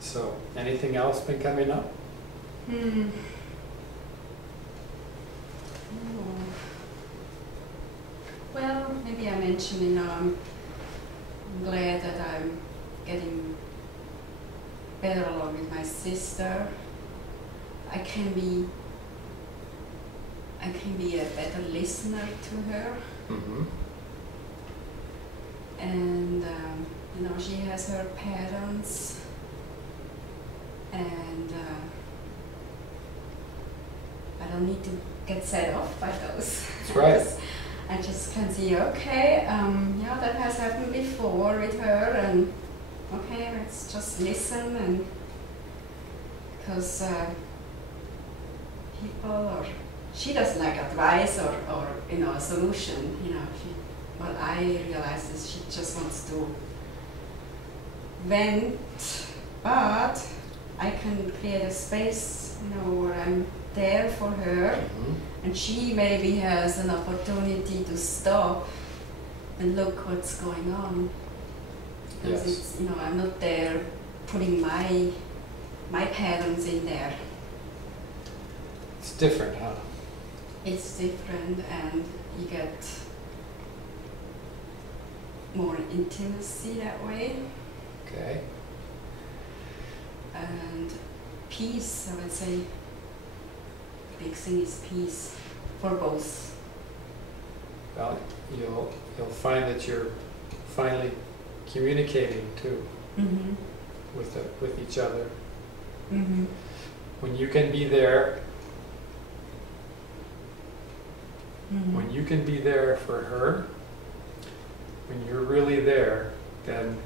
So, anything else been coming up? Hmm. Oh. Well, maybe I mentioned, I'm glad that I'm getting better along with my sister. I can be a better listener to her, Mm-hmm. and she has her parents, and I don't need to get set off by those. That's right. I just can see, okay, that has happened before with her, and okay, let's just listen, and because people, or she doesn't like advice or a solution, what I realize is she just wants to vent, but I can create a space, where I'm there for her, Mm-hmm. and she maybe has an opportunity to stop and look what's going on. Because Yes. it's, I'm not there putting my patterns in there. It's different, huh? It's different, and you get more intimacy that way, Okay. and peace, I would say. Big thing is peace for both. Well, you'll find that you're finally communicating too Mm-hmm. with each other. Mm-hmm. When you can be there, Mm-hmm. when you can be there for her, when you're really there, then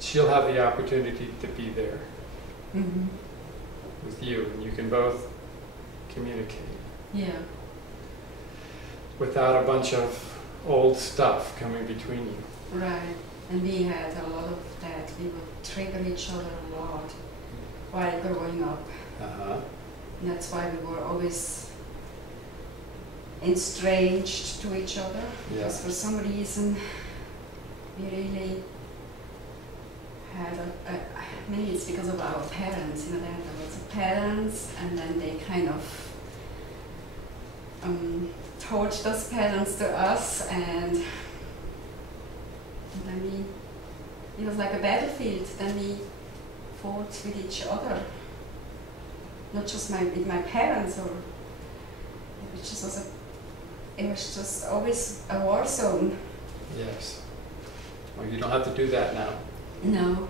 she'll have the opportunity to be there Mm-hmm. with you, and you can both communicate Yeah. without a bunch of old stuff coming between you. Right. And we had a lot of that. We would trigger each other a lot while growing up. Uh-huh. And that's why we were always estranged to each other. Yeah. Because for some reason we really had maybe it's because of our parents, they had lots of parents, and then they kind of taught those patterns to us, and then it was like a battlefield. Then we fought with each other, not just with my parents, or it was just always a war zone. Yes. Well, you don't have to do that now. No.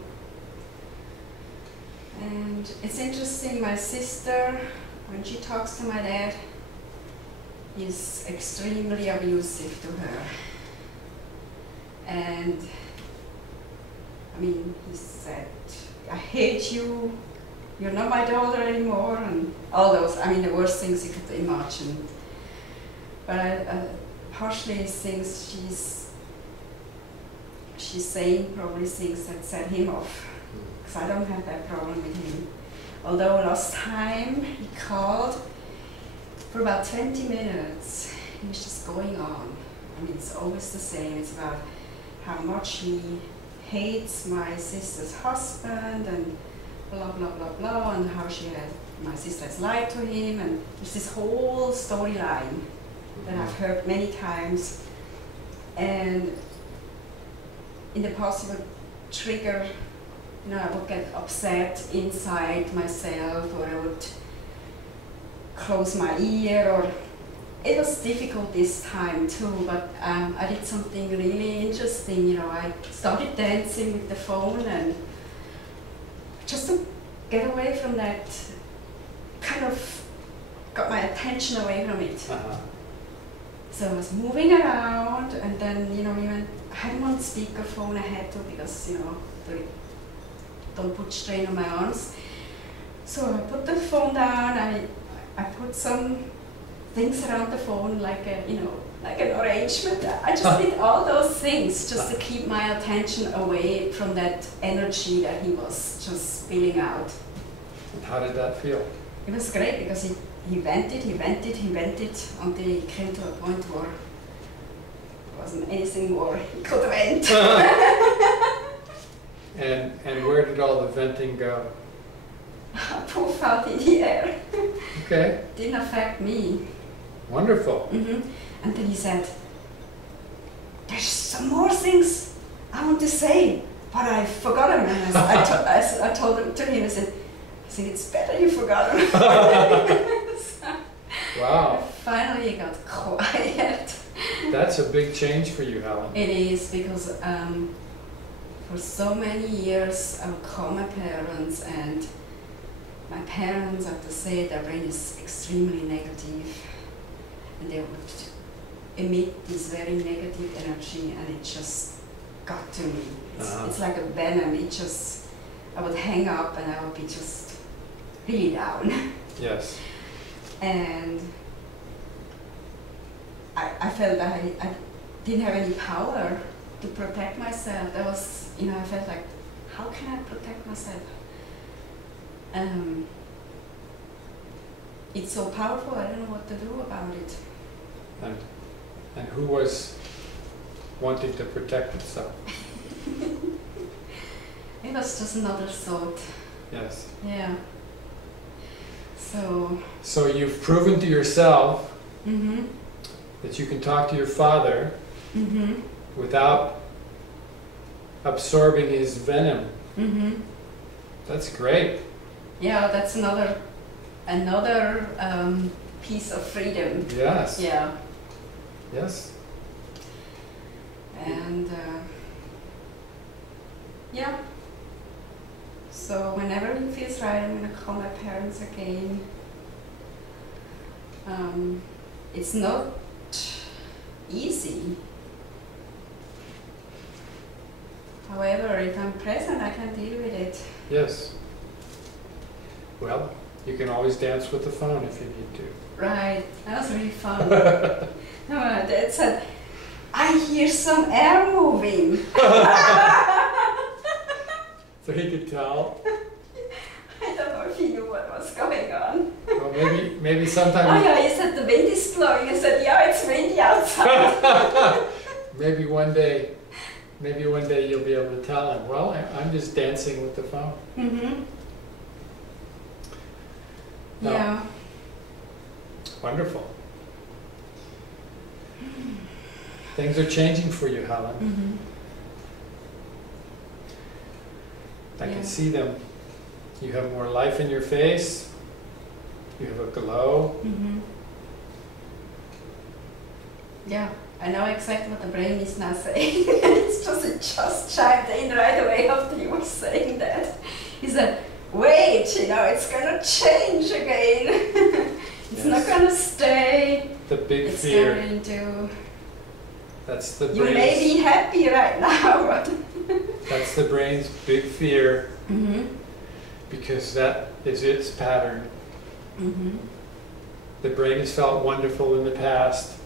And it's interesting, my sister, when she talks to my dad, he's extremely abusive to her. And he said, I hate you, you're not my daughter anymore, and all those, the worst things you could imagine. But I partially thinks she's saying probably things that set him off, because I don't have that problem with him. Although last time he called for about 20 minutes, he was just going on. It's always the same. It's about how much he hates my sister's husband, and blah blah blah blah, and how my sister has lied to him, and there's this whole storyline that I've heard many times. And in the possible trigger, I would get upset inside myself, or I would close my ear, or it was difficult this time too, but I did something really interesting. I started dancing with the phone, and just to get away from that, kind of got my attention away from it. Uh-huh. So I was moving around, and then, I had him on speakerphone. I had to, because, don't put strain on my arms. So I put the phone down, I put some things around the phone, like an arrangement. I just did all those things just to keep my attention away from that energy that he was just spilling out. And how did that feel? It was great, because he vented until he came to a point where there wasn't anything more he could vent. And where did all the venting go? Poof out in the air. Okay. Didn't affect me. Wonderful. And then he said, there's some more things I want to say, but I forgot them. And I told him to him, I said, I think it's better you forgot them. So Wow. finally it got quiet. That's a big change for you, Helen. It is, because for so many years I would call my parents, and my parents, I have to say, their brain is extremely negative, and they would emit this very negative energy, and it just got to me. It's like a venom. I would hang up and I would be just really down. Yes. And I felt that I didn't have any power to protect myself. That was, I felt like, how can I protect myself? It's so powerful, I don't know what to do about it. And who was wanting to protect itself? It was just another thought. Yes. Yeah. So you've proven to yourself that you can talk to your father without absorbing his venom. That's great. Yeah, that's another piece of freedom. Yes. Yeah. Yes. And yeah. So whenever it feels right, I'm gonna call my parents again. It's not easy. However, if I'm present, I can deal with it. Yes. Well, you can always dance with the phone if you need to. Right. That was really fun. My dad said, I hear some air moving. So he could tell. I don't know if he knew what was going on. Well, maybe sometime. Oh yeah, he said the wind is blowing. I said, yeah, it's windy outside. Maybe one day you'll be able to tell him, well, I'm just dancing with the phone. No. Yeah. Wonderful. Things are changing for you, Helen. I can see them. You have more life in your face. You have a glow. Yeah, I know exactly what the brain is now saying. It just chimed in right away after you were saying that. He said, wait, it's gonna change again. It's not gonna stay. The big it's fear. Going to. That's the brain's. You may be happy right now, but. That's the brain's big fear. Because that is its pattern. The brain has felt wonderful in the past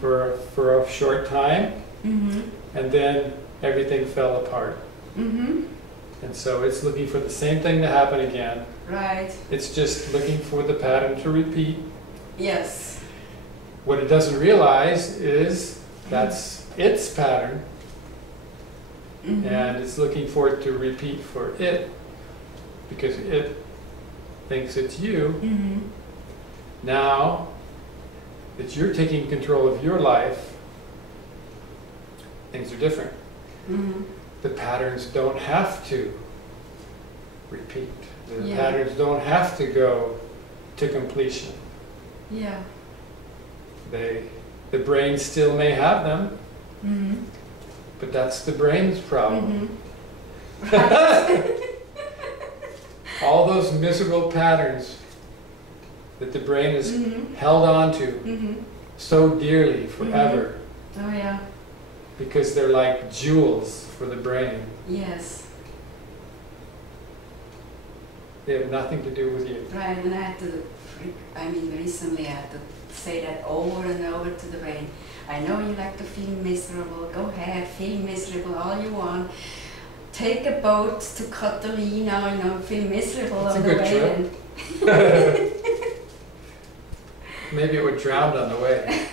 for a short time, and then everything fell apart. And so it's looking for the same thing to happen again. Right. It's just looking for the pattern to repeat. Yes. What it doesn't realize is that's its pattern, and it's looking for it to repeat for it because it thinks it's you. Now that you're taking control of your life, things are different. The patterns don't have to repeat. The patterns don't have to go to completion. Yeah. The brain still may have them, but that's the brain's problem. All those miserable patterns that the brain has held on to so dearly forever. Oh yeah. Because they're like jewels for the brain. Yes. They have nothing to do with you. Right, and I had to, recently I had to say that over and over to the brain. I know you like to feel miserable. Go ahead, feel miserable all you want. Take a boat to Catalina, feel miserable That's on a the good way. trip. Maybe it would drown on the way.